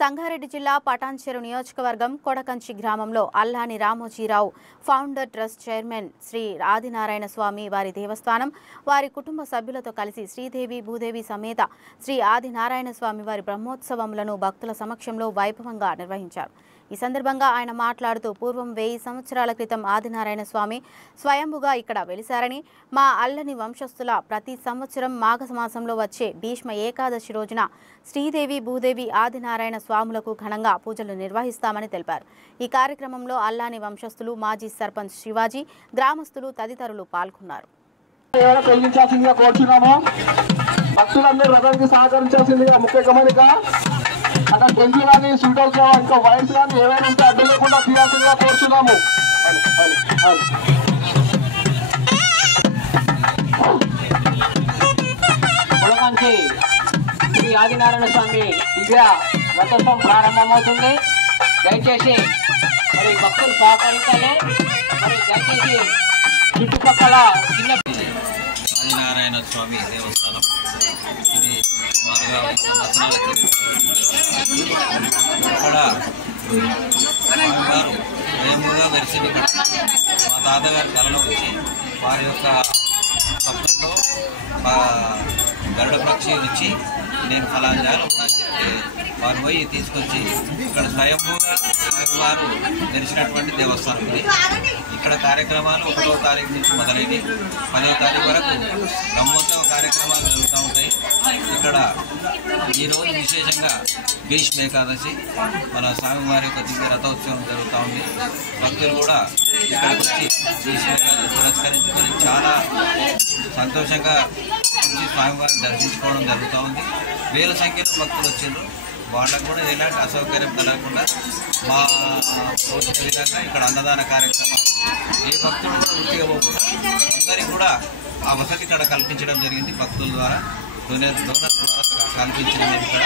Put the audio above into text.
సంగారెడ్డి జిల్లా పటాన్చెరు నియోజకవర్గం కొడకంచి గ్రామంలో Allani Ramoji Rao founder trust chairman Shri Adinarayana Swamy వారి దేవస్థానం వారి కుటుంబ సభ్యులతో కలిసి శ్రీదేవి భూదేవి సమేత శ్రీ ఆదినారాయణ స్వామి వారి బ్రహ్మోత్సవములను భక్తుల సమక్షంలో వైభవంగా నిర్వహించారు। ఈ సందర్భంగా ఆయన మాట్లాడుతూ పూర్వం 1000 సంవత్సరాల క్రితం ఆదినారాయణ స్వామి స్వయంభుగా ఇక్కడ వెలిశారని మా అల్లని వంశస్థుల ప్రతి సంవత్సరం మాఘమాసంలో వచ్చే భీష్మ ఏకాదశి రోజున శ్రీదేవి భూదేవి ఆదినారాయణ స్వాములకు ఘనంగా పూజలు నిర్వహిస్తామని తెలిపారు। ఈ కార్యక్రమంలో అల్లాని వంశస్థులు మాజీ సర్పంచ్ శివాజీ గ్రామస్తులు తదితరులు పాల్గొన్నారు। అక్కడ టెంట్లు కానీ స్వీటర్స్ ఇంకా వైర్స్ కానీ ఏవైనా ఉంటే అడ్డు లేకుండా తీయాల్సిందిగా కోరుతున్నాము। కొడకంచి శ్రీ ఆదినారాయణ స్వామి దివ్య రథోత్సవం ప్రారంభమవుతుంది। దయచేసి మరి భక్తులు సహకరించాలి। మరి దయచేసి చుట్టుపక్కల చిన్న ఆదినారాయణ స్వామి దేవస్థానం ఇది సుమారుగా 100 సంవత్సరాల ఇక్కడ స్వామివారు స్వయంగా వెలిసింది। మా తాతగారి కళలో వచ్చి వారి యొక్క స్వప్నంలో గరుడ పక్షి ఇచ్చి నేను ఫలానా జాలం అని చెప్పి వారు పోయి తీసుకొచ్చి ఇక్కడ స్వయంభూగా వారు తెరిచినటువంటి దేవస్థానం ఇది। ఇక్కడ కార్యక్రమాలు 1వ తారీఖు నుంచి మొదలైనవి 10వ తారీఖు వరకు బ్రహ్మోత్సవ కార్యక్రమాలు జరుగుతూ ఉంటాయి। ఇక్కడ ఈరోజు విశేషంగా భీష్మ ఏకాదశి మన స్వామివారి యొక్క దివ్య రథోత్సవం జరుగుతూ ఉంది। భక్తులు కూడా ఇక్కడికి వచ్చి భీష్మ ఏకాదశి పురస్కరించుకొని చాలా సంతోషంగా వచ్చి స్వామివారిని దర్శించుకోవడం జరుగుతూ ఉంది। వేల సంఖ్యలో భక్తులు వచ్చిండ్రు। వాళ్ళకు కూడా ఎలాంటి అసౌకర్యం కలగకుండా మా తోచిన విధంగా ఇక్కడ అన్నదాన కార్యక్రమం ఏ భక్తులు కూడా వృత్తిగా పోకుండా అందరికీ కూడా ఆ వసతి ఇక్కడ కల్పించడం జరిగింది। భక్తుల ద్వారా డోనర్ ద్వారా కల్పించడం ఇక్కడ